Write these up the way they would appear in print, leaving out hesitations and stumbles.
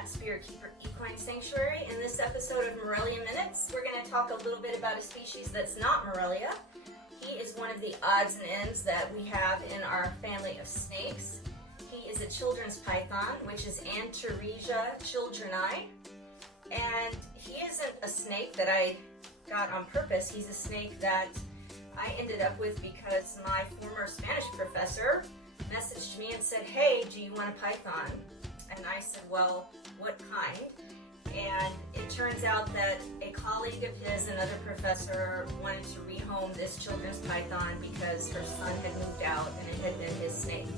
at Spirit Keeper Equine Sanctuary. In this episode of Morelia Minutes, we're going to talk a little bit about a species that's not Morelia. He is one of the odds and ends that we have in our family of snakes. He is a children's python, which is Antaresia childreni. And he isn't a snake that I got on purpose. He's a snake that I ended up with because my former Spanish professor messaged me and said, "Hey, do you want a python?" And I said, "Well, what kind?" And it turns out that a colleague of his, another professor, wanted to rehome this children's python because her son had moved out and it had been his snake.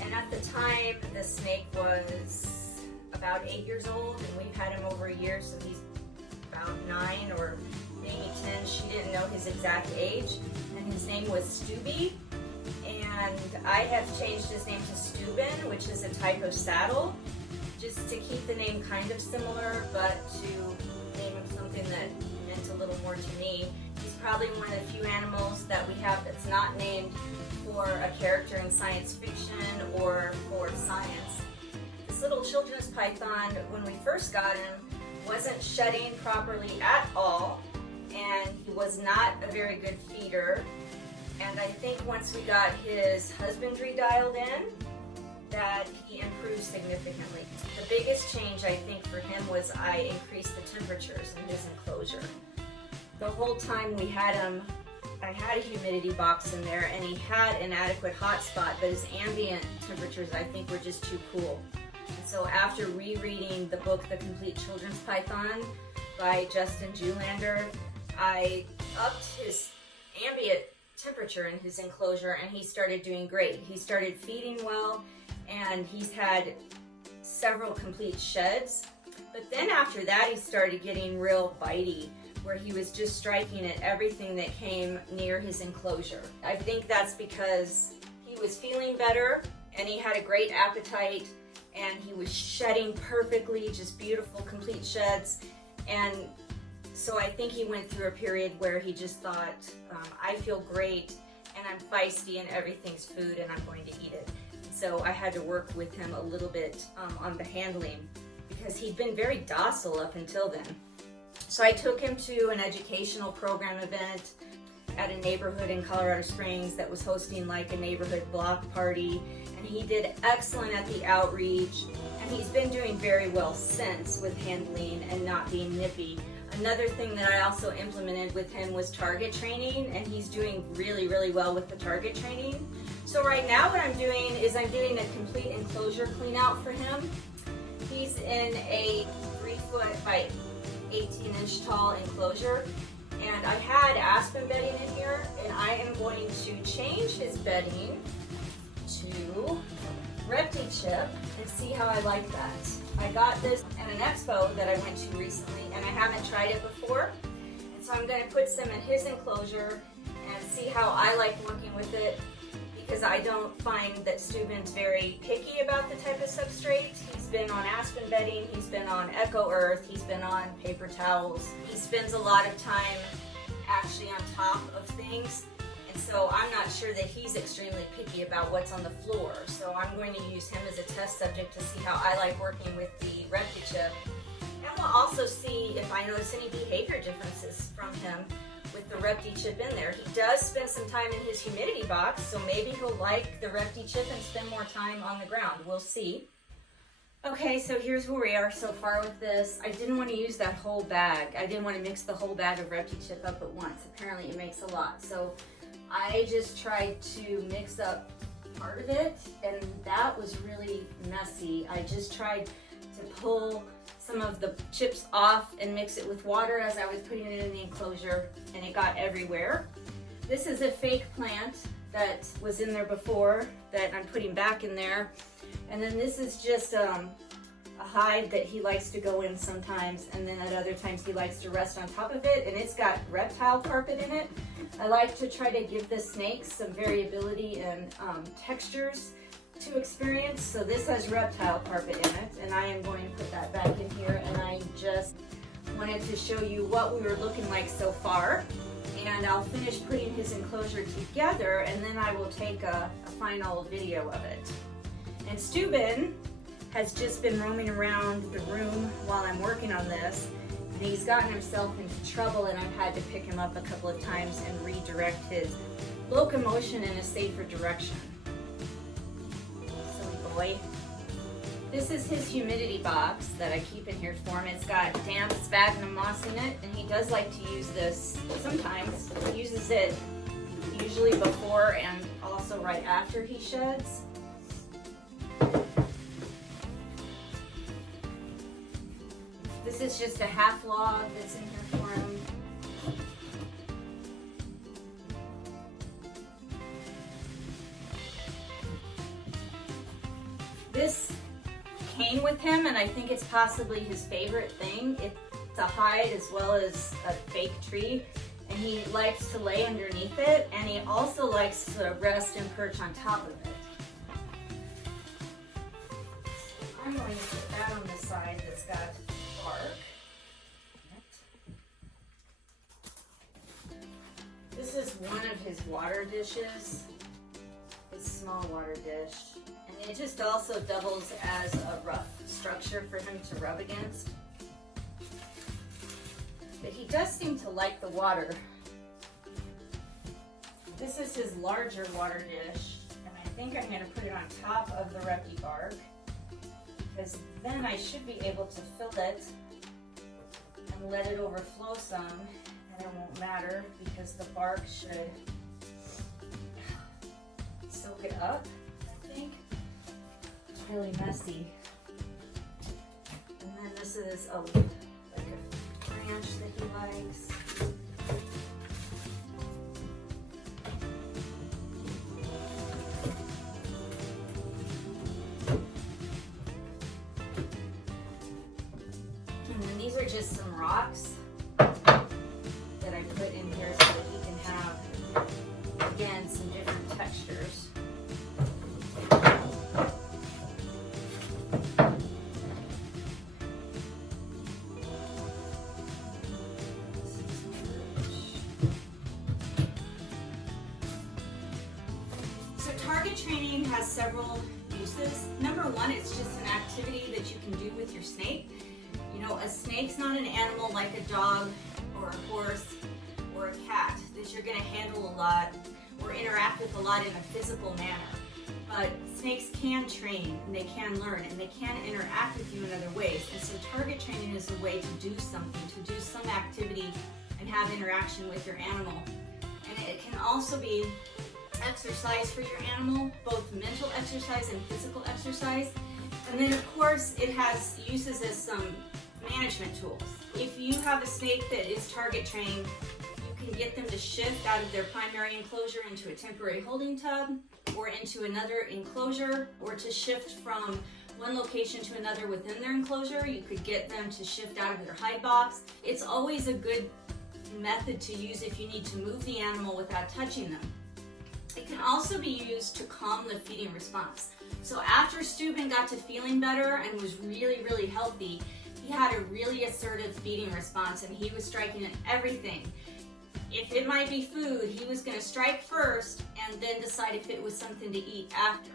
And at the time, the snake was about 8 years old, and we've had him over a year, so he's about 9 or maybe 10. She didn't know his exact age, and his name was Stubby. And I have changed his name to Steuben, which is a type of saddle, just to keep the name kind of similar, but to name him something that meant a little more to me. He's probably one of the few animals that we have that's not named for a character in science fiction or for science. This little children's python, when we first got him, wasn't shedding properly at all, and he was not a very good feeder. And I think once we got his husbandry dialed in, that he improved significantly. The biggest change, I think, for him was I increased the temperatures in his enclosure. The whole time we had him, I had a humidity box in there, and he had an adequate hot spot, but his ambient temperatures, I think, were just too cool. And so after rereading the book, The Complete Children's Python by Justin Julander, I upped his ambient temperature in his enclosure, and he started doing great. He started feeding well, and he's had several complete sheds. But then after that, he started getting real bitey, where he was just striking at everything that came near his enclosure. I think that's because he was feeling better, and he had a great appetite, and he was shedding perfectly, just beautiful, complete sheds. And so I think he went through a period where he just thought, I feel great, and I'm feisty, and everything's food, and I'm going to eat it. So I had to work with him a little bit on the handling, because he'd been very docile up until then. So I took him to an educational program event at a neighborhood in Colorado Springs that was hosting like a neighborhood block party, and he did excellent at the outreach, and he's been doing very well since with handling and not being nippy. Another thing that I also implemented with him was target training, and he's doing really, really well with the target training. So right now what I'm doing is I'm getting a complete enclosure clean out for him. He's in a 3-foot by 18-inch tall enclosure, and I had aspen bedding in here, and I am going to change his bedding to Repti-Chip and see how I like that. I got this at an expo that I went to recently, and I haven't tried it before. And so I'm going to put some in his enclosure and see how I like working with it, because I don't find that Steuben's very picky about the type of substrate. He's been on aspen bedding, he's been on Eco Earth, he's been on paper towels. He spends a lot of time actually on top of things. And so I'm not sure that he's extremely picky about what's on the floor. So I'm going to use him as a test subject to see how I like working with the Repti-Chip. And we'll also see if I notice any behavior differences from him with the Repti-Chip in there. He does spend some time in his humidity box, so maybe he'll like the Repti-Chip and spend more time on the ground. We'll see. Okay, so here's where we are so far with this. I didn't want to use that whole bag. I didn't want to mix the whole bag of Repti-Chip up at once. Apparently it makes a lot. So I just tried to mix up part of it, and that was really messy. I just tried to pull some of the chips off and mix it with water as I was putting it in the enclosure, and it got everywhere. This is a fake plant that was in there before that I'm putting back in there. And then this is just a hide that he likes to go in sometimes, and then at other times he likes to rest on top of it, and it's got reptile carpet in it. I like to try to give the snakes some variability and textures to experience. So this has reptile carpet in it, and I am going to put that back in here, and I just wanted to show you what we were looking like so far. And I'll finish putting his enclosure together, and then I will take a final video of it. And Steuben has just been roaming around the room while I'm working on this, and he's gotten himself into trouble, and I've had to pick him up a couple of times and redirect his locomotion in a safer direction. Silly boy. This is his humidity box that I keep in here for him. It's got damp sphagnum moss in it, and he does like to use this sometimes. He uses it usually before and also right after he sheds. This is just a half log that's in here for him. This came with him, and I think it's possibly his favorite thing. It's a hide as well as a fake tree, and he likes to lay underneath it, and he also likes to rest and perch on top of it. So I'm going to put that on the side that's got bark. This is one of his water dishes, his small water dish. And it just also doubles as a rough structure for him to rub against. But he does seem to like the water. This is his larger water dish, and I think I'm going to put it on top of the Rucky bark, because then I should be able to fill it and let it overflow some, and it won't matter because the bark should soak it up, I think. Really messy. And then this is like a branch that he likes. And then these are just some rocks that I put in here so that he can have, again, some different textures. Target training has several uses. Number one, it's just an activity that you can do with your snake. You know, a snake's not an animal like a dog or a horse or a cat that you're going to handle a lot or interact with a lot in a physical manner. But snakes can train, and they can learn, and they can interact with you in other ways. And so target training is a way to do something, to do some activity and have interaction with your animal. And it can also be exercise for your animal, both mental exercise and physical exercise. And then of course it has uses as some management tools. If you have a snake that is target trained, you can get them to shift out of their primary enclosure into a temporary holding tub or into another enclosure, or to shift from one location to another within their enclosure. You could get them to shift out of their hide box. It's always a good method to use if you need to move the animal without touching them. It can also be used to calm the feeding response. So after Steuben got to feeling better and was really, really healthy, he had a really assertive feeding response, and he was striking at everything. If it might be food, he was going to strike first and then decide if it was something to eat after.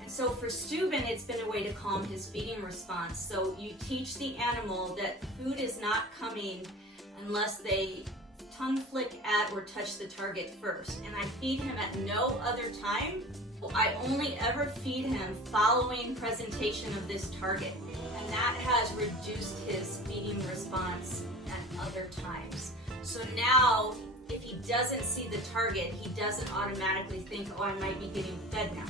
And so for Steuben, it's been a way to calm his feeding response. So you teach the animal that food is not coming unless they tongue flick at or touch the target first. And I feed him at no other time. I only ever feed him following presentation of this target. And that has reduced his feeding response at other times. So now, if he doesn't see the target, he doesn't automatically think, oh, I might be getting fed now.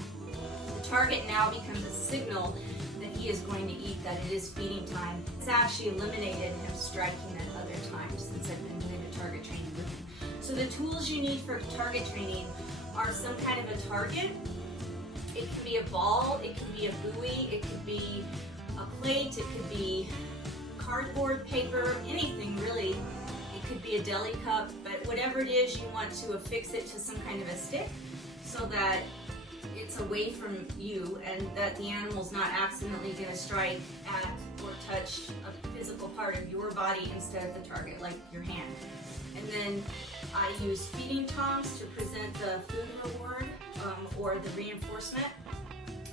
The target now becomes a signal that he is going to eat, that it is feeding time. It's actually eliminated him striking at other times since I've been doing the target training with him. So the tools you need for target training are some kind of a target. It can be a ball, it can be a buoy, it could be a plate, it could be cardboard, paper, anything really. It could be a deli cup, but whatever it is, you want to affix it to some kind of a stick so that it's away from you and that the animal's not accidentally going to strike at or touch a physical part of your body instead of the target, like your hand. And then I use feeding tongs to present the food reward or the reinforcement.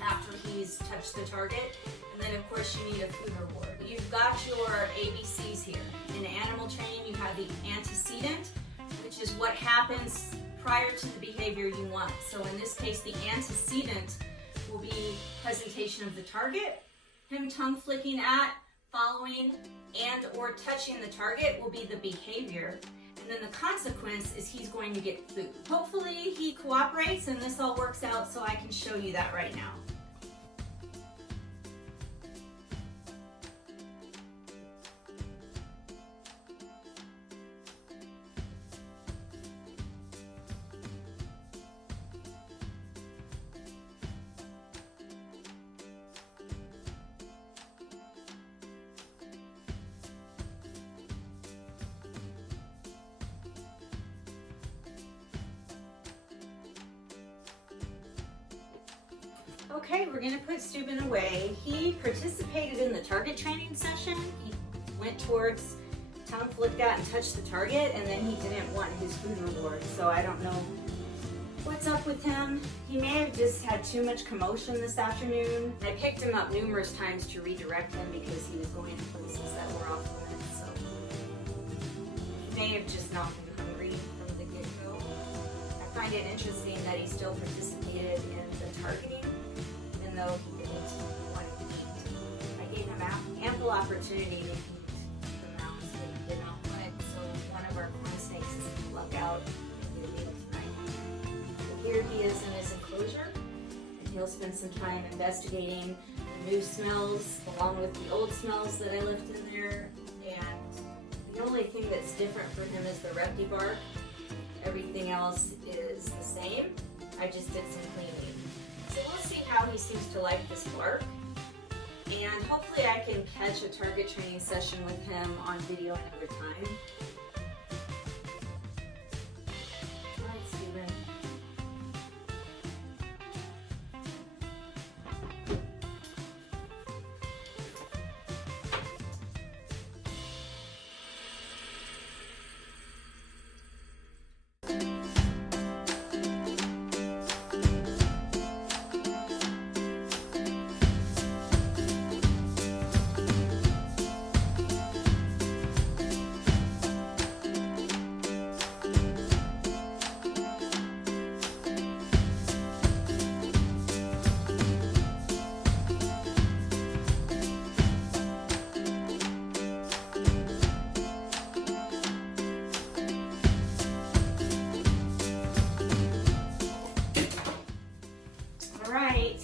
after he's touched the target. And then of course you need a food reward. You've got your ABCs here. In animal training you have the antecedent, which is what happens prior to the behavior you want. So in this case the antecedent will be presentation of the target, him tongue flicking at, following, and or touching the target will be the behavior. And then the consequence is he's going to get food. Hopefully he cooperates and this all works out so I can show you that right now. Okay, we're gonna put Steuben away. He participated in the target training session. He went towards, tongue flicked at and touched the target, and then he didn't want his food reward. So I don't know what's up with him. He may have just had too much commotion this afternoon. I picked him up numerous times to redirect him because he was going to places that were off limits. So he may have just not been hungry from the get-go. I find it interesting that he still participated in the targeting, even though he didn't want to eat. I gave him ample opportunity to eat the mouse, but he did not want it. So one of our corn snakes is going to luck out and get a meal tonight. So here he is in his enclosure, and he'll spend some time investigating the new smells along with the old smells that I left in there. And the only thing that's different for him is the recti bark. Everything else is the same. I just did some cleaning. So we'll see how he seems to like this bark. And hopefully I can catch a target training session with him on video another time. All right, Steuben.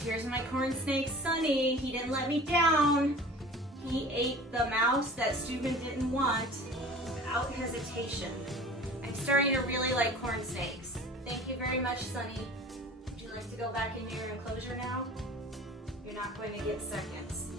Here's my corn snake, Sunny. He didn't let me down. He ate the mouse that Steuben didn't want without hesitation. I'm starting to really like corn snakes. Thank you very much, Sunny. Would you like to go back into your enclosure now? You're not going to get seconds.